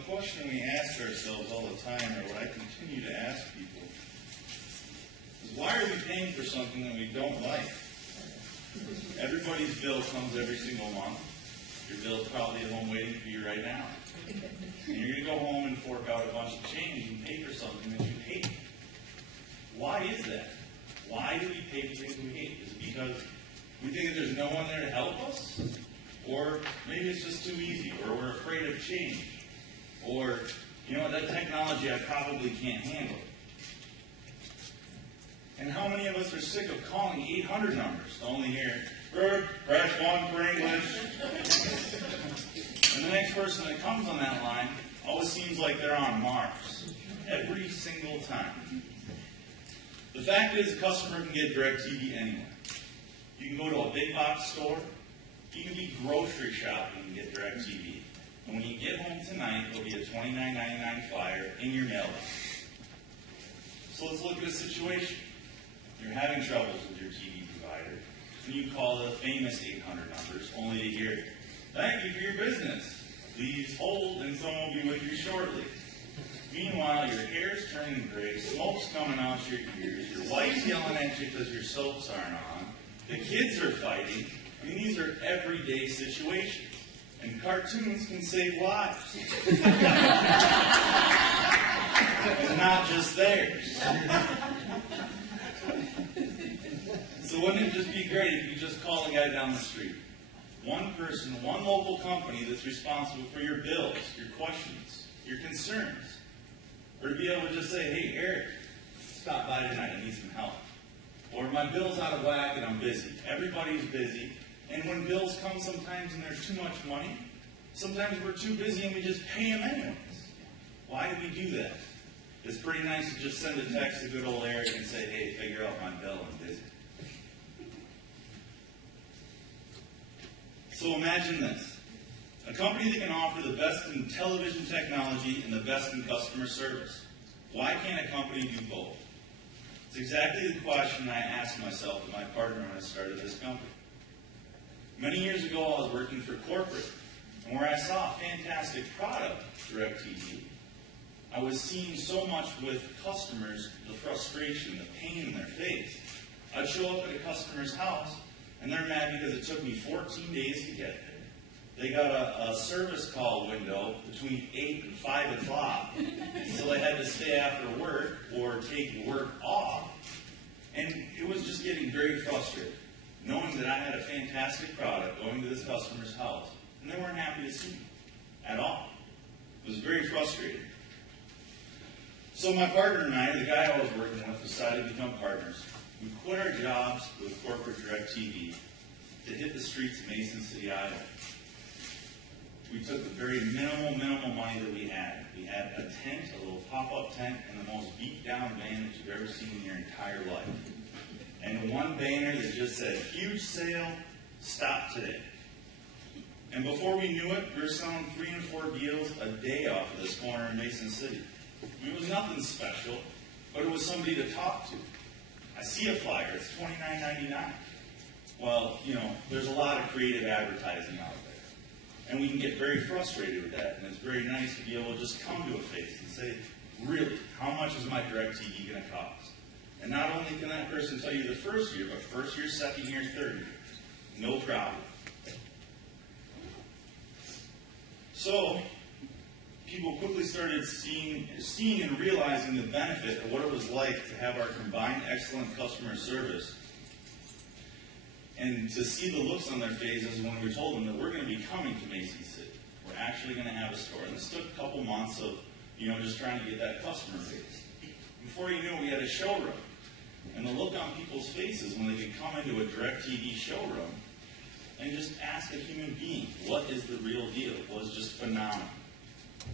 the question we ask ourselves all the time, or what I continue to ask people, is why are we paying for something that we don't like? Everybody's bill comes every single month. Your bill's probably at home waiting for you right now. And you're going to go home and fork out a bunch of change and pay for something that you hate. Why is that? Why do we pay for things we hate? Is it because we think that there's no one there to help us? Or maybe it's just too easy, or we're afraid of change. Or, you know, that technology I probably can't handle. And how many of us are sick of calling 800 numbers to only hear, press 1 for English. And the next person that comes on that line always seems like they're on Mars. Every single time. The fact is, a customer can get DirecTV anywhere. You can go to a big box store. You can be grocery shopping and get DirecTV. And when you get home tonight, there'll be a $29.99 flyer in your mailbox. So let's look at a situation. You're having troubles with your TV provider, and you call the famous 800 numbers, only to hear, "Thank you for your business. Please hold, and someone will be with you shortly." Meanwhile, your hair's turning gray, smoke's coming out your ears, your wife's yelling at you because your soaps aren't on, the kids are fighting. I mean, these are everyday situations. And cartoons can save lives. And not just theirs. So wouldn't it just be great if you just call the guy down the street? One person, one local company that's responsible for your bills, your questions, your concerns. Or to be able to just say, "Hey, Eric, stop by tonight, I need some help." Or, "My bill's out of whack and I'm busy." Everybody's busy. And when bills come sometimes and there's too much money, sometimes we're too busy and we just pay them anyways. Why do we do that? It's pretty nice to just send a text to good old Eric and say, "Hey, figure out my bill, I'm busy." So imagine this. A company that can offer the best in television technology and the best in customer service. Why can't a company do both? It's exactly the question I asked myself and my partner when I started this company. Many years ago, I was working for corporate, and where I saw a fantastic product, DirecTV, I was seeing so much with customers, the frustration, the pain in their face. I'd show up at a customer's house, and they're mad because it took me 14 days to get there. They got a service call window between 8 and 5 o'clock, so they had to stay after work or take work off. And it was just getting very frustrating, knowing that I had a fantastic product going to this customer's house, and they weren't happy to see me at all. It was very frustrating. So my partner and I, the guy I was working with, decided to become partners. We quit our jobs with corporate DirecTV to hit the streets of Mason City, Iowa. We took the very minimal money that we had. We had a tent, a little pop-up tent, and the most beat-down van that you've ever seen in your entire life. And one banner that just said, "Huge sale, stop today." And before we knew it, we were selling 3 and 4 deals a day off of this corner in Mason City. It was nothing special, but it was somebody to talk to. I see a flyer, it's $29.99. Well, you know, there's a lot of creative advertising out there. And we can get very frustrated with that. And it's very nice to be able to just come to a face and say, "Really, how much is my DirecTV going to cost?" And not only can that person tell you the first year, but first year, second year, third year. No problem. So, people quickly started seeing and realizing the benefit of what it was like to have our combined excellent customer service, and to see the looks on their faces when we told them that we're going to be coming to Mason City. We're actually going to have a store. And this took a couple months of, just trying to get that customer base. Before you knew it, we had a showroom. And the look on people's faces when they could come into a DirecTV showroom and just ask a human being, what is the real deal, was just phenomenal.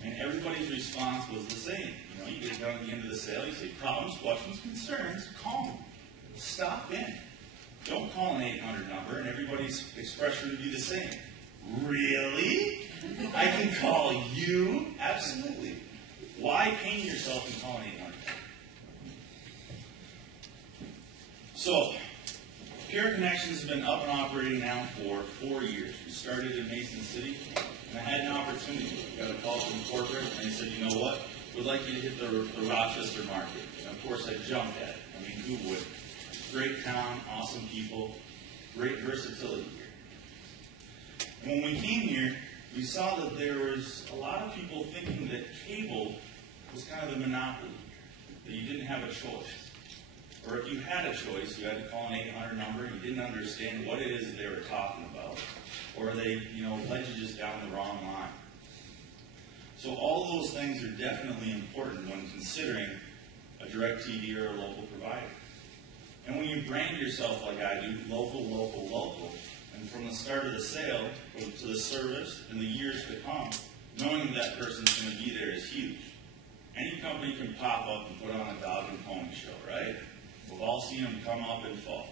And everybody's response was the same. You get down at the end of the sale, you say, "Problems, questions, concerns, call me. Stop in." Don't call an 800 number, and everybody's expression would be the same. "Really? I can call you?" Absolutely. Why pain yourself and call an 800? So, Pure Connections has been up and operating now for 4 years. We started in Mason City, and I had an opportunity. got a call from corporate, and they said, you know what, we'd like you to hit the Rochester market. And of course, I jumped at it. I mean, who would? Great town, awesome people, great versatility here. And when we came here, we saw that there was a lot of people thinking that cable was kind of the monopoly, that you didn't have a choice. Or if you had a choice, you had to call an 800 number, and you didn't understand what it is that they were talking about. Or they, led you just down the wrong line. So all those things are definitely important when considering a DirecTV or a local provider. And when you brand yourself like I do, local, local, local, and from the start of the sale to the service and the years to come, knowing that person's going to be there is huge. Any company can pop up and put on a dog and pony show, right? We've all seen them come up and fall.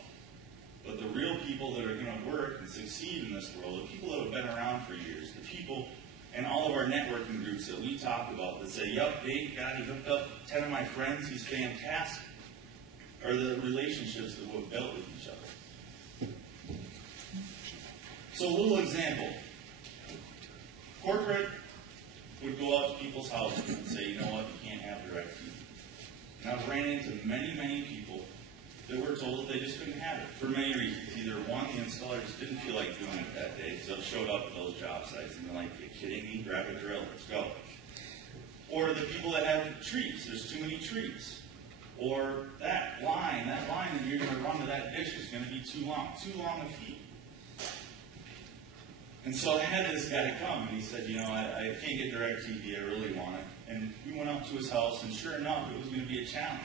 But the real people that are going to work and succeed in this world, the people that have been around for years, the people and all of our networking groups that we talk about that say, yep, Dave, God, he hooked up 10 of my friends, he's fantastic, are the relationships that we've built with each other. So a little example. Corporate would go out to people's houses and say, you know what, you can't have DirecTV. And I've ran into many, many people that were told that they just couldn't have it for many reasons. Either one, the installer just didn't feel like doing it that day, so it showed up at those job sites and they're like, you kidding me? Grab a drill, let's go. Or the people that have trees, there's too many trees. Or that line that you're going to run to that dish is going to be too long a feet. And so I had this guy come, and he said, I can't get DirecTV, I really want it. And we went up to his house, and sure enough, it was going to be a challenge.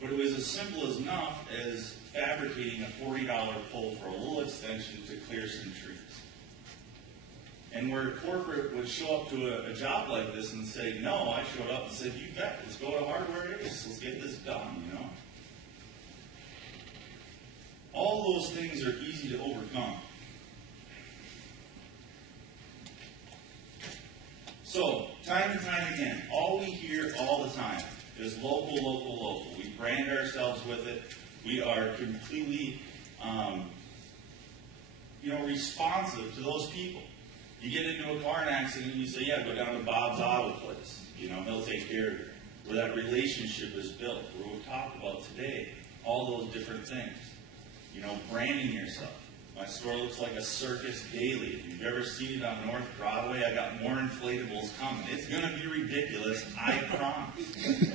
But it was as simple as enough as fabricating a $40 pole for a little extension to clear some trees. And where corporate would show up to a job like this and say, no, I showed up and said, you bet, let's go to Hardware Ace, let's get this done, All those things are easy to overcome. So, time and time again, all we hear all the time is local, local, local. We brand ourselves with it. We are completely, responsive to those people. You get into a car accident and you say, yeah, go down to Bob's Auto Place. They'll take care of it. Where that relationship is built, where we've talked about today, all those different things. Branding yourself. My store looks like a circus daily. If you've ever seen it on North Broadway, I got more inflatables coming. It's going to be ridiculous, I promise.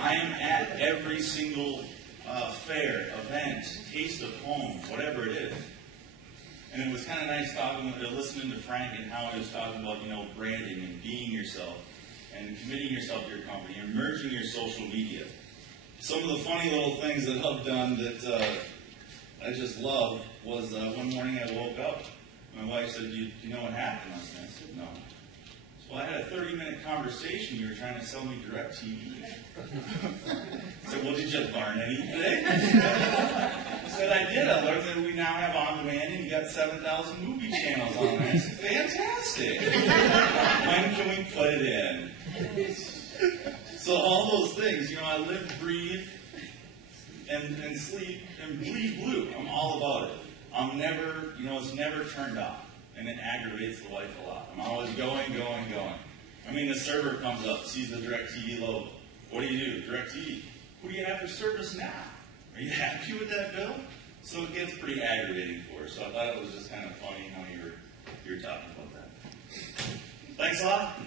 I am at every single fair, event, taste of home, whatever it is. And it was kind of nice listening to Frank and how he was talking about, branding and being yourself and committing yourself to your company and merging your social media. Some of the funny little things that I've done that I just love was one morning I woke up. My wife said, do you know what happened last night? I said, no. So I had a 30-minute conversation. You were trying to sell me DirecTV. I said, well, did you learn anything today? I said, I did. I learned that we now have on-demand and you got 7,000 movie channels on there. I said, fantastic. When can we put it in? So all those things, I live, breathe, and sleep and bleed blue. I'm all about it. I'm never, it's never turned off. And it aggravates the wife a lot. I'm always going, going, going. I mean, the server comes up, sees the DirecTV logo. What do you do? DirecTV. Who do you have for service now? Are you happy with that bill? So it gets pretty aggravating for us. So I thought it was just kind of funny how you were talking about that. Thanks a lot.